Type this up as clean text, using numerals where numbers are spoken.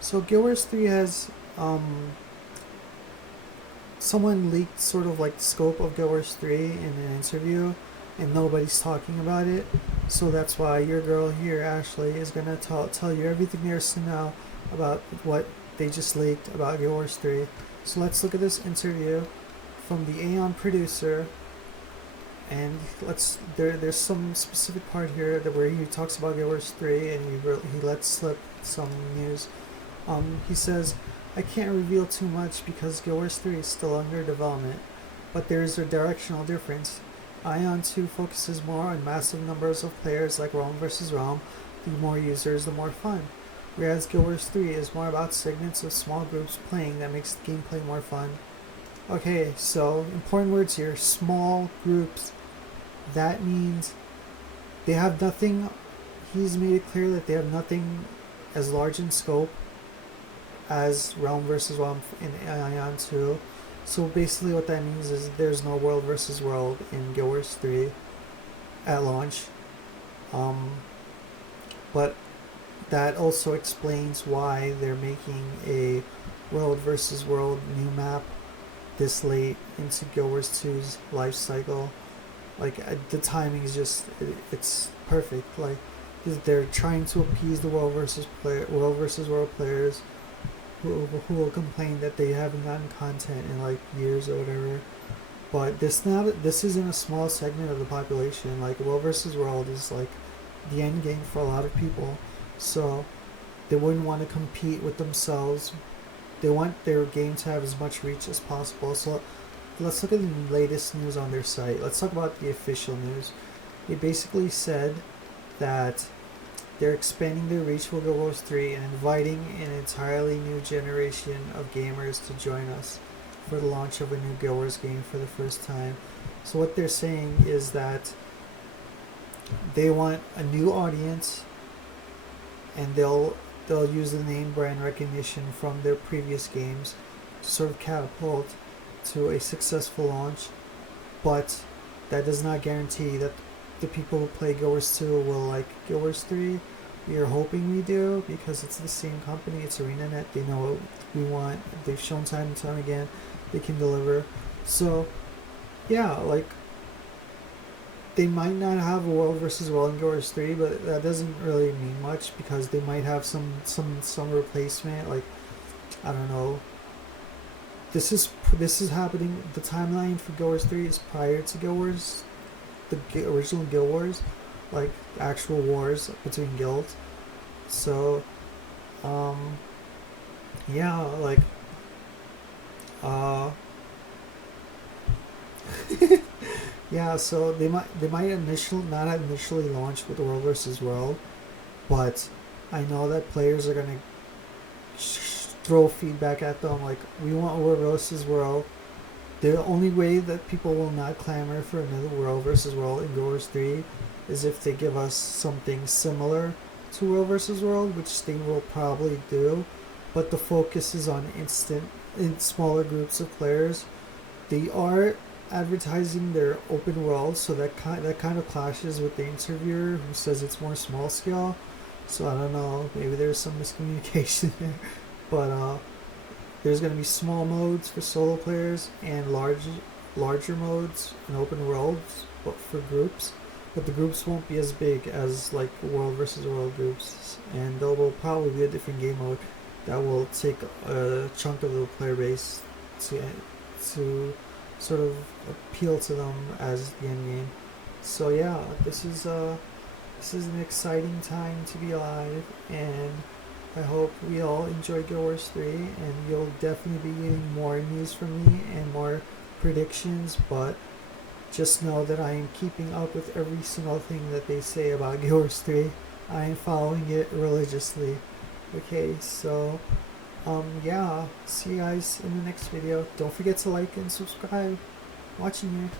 So Guild Wars 3 has someone leaked sort of like the scope of Guild Wars 3 in an interview, and nobody's talking about it. So that's why your girl here, Ashley, is gonna tell you everything there is to know about what they just leaked about Guild Wars 3. So let's look at this interview from the Aeon producer, and there's some specific part here that where he talks about Guild Wars 3, and he lets slip some news. He says, I can't reveal too much because Guild Wars 3 is still under development, but there is a directional difference. Ion 2 focuses more on massive numbers of players like Realm vs. Realm. The more users, the more fun. Whereas Guild Wars 3 is more about segments of small groups playing that makes the gameplay more fun. Okay, so important words here. Small groups. That means they have nothing. He's made it clear that they have nothing as large in scope as Realm versus Realm in Ion 2. So basically what that means is there's no World versus World in Guild Wars 3 at launch. But that also explains why they're making a World versus World new map this late into Guild Wars 2's life cycle. Like the timing is it's perfect. Like they're trying to appease the World versus World players who will complain that they haven't gotten content in like years or whatever. But this isn't a small segment of the population. Like World versus World is like the end game for a lot of people. So they wouldn't want to compete with themselves. They want their game to have as much reach as possible. So let's look at the latest news on their site. Let's talk about the official news. They basically said that they're expanding their reach for Guild Wars 3 and inviting an entirely new generation of gamers to join us for the launch of a new Guild Wars game for the first time. So what they're saying is that they want a new audience, and they'll use the name brand recognition from their previous games to sort of catapult to a successful launch. But that does not guarantee that the people who play Guild Wars 2 will like Guild Wars 3. We are hoping we do because it's the same company. It's ArenaNet. They know what we want. They've shown time and time again they can deliver. So yeah, like they might not have a World versus World in Guild Wars 3, but that doesn't really mean much because they might have some replacement. Like I don't know. This is happening. The timeline for Guild Wars 3 is prior to Guild Wars, the original Guild Wars, like actual wars between guilds. So, yeah, like, uh, yeah. So they might not initially launch with World versus World, but I know that players are gonna throw feedback at them like we want World versus World. The only way that people will not clamor for another World versus World in Guild Wars 3 is if they give us something similar to World versus World, which they will probably do, but the focus is on in smaller groups of players. They are advertising their open world, so that kind of clashes with the interviewer who says it's more small scale. So I don't know, maybe there's some miscommunication there, but there's going to be small modes for solo players and larger modes and open worlds for groups, but the groups won't be as big as like World versus World groups, and there will probably be a different game mode that will take a chunk of the player base to sort of appeal to them as the end game. So yeah, this is an exciting time to be alive, and I hope we all enjoy Guild Wars 3, and you'll definitely be getting more news from me and more predictions, but just know that I am keeping up with every single thing that they say about Guild Wars 3. I am following it religiously. Okay, so, yeah, see you guys in the next video. Don't forget to like and subscribe. Watching you.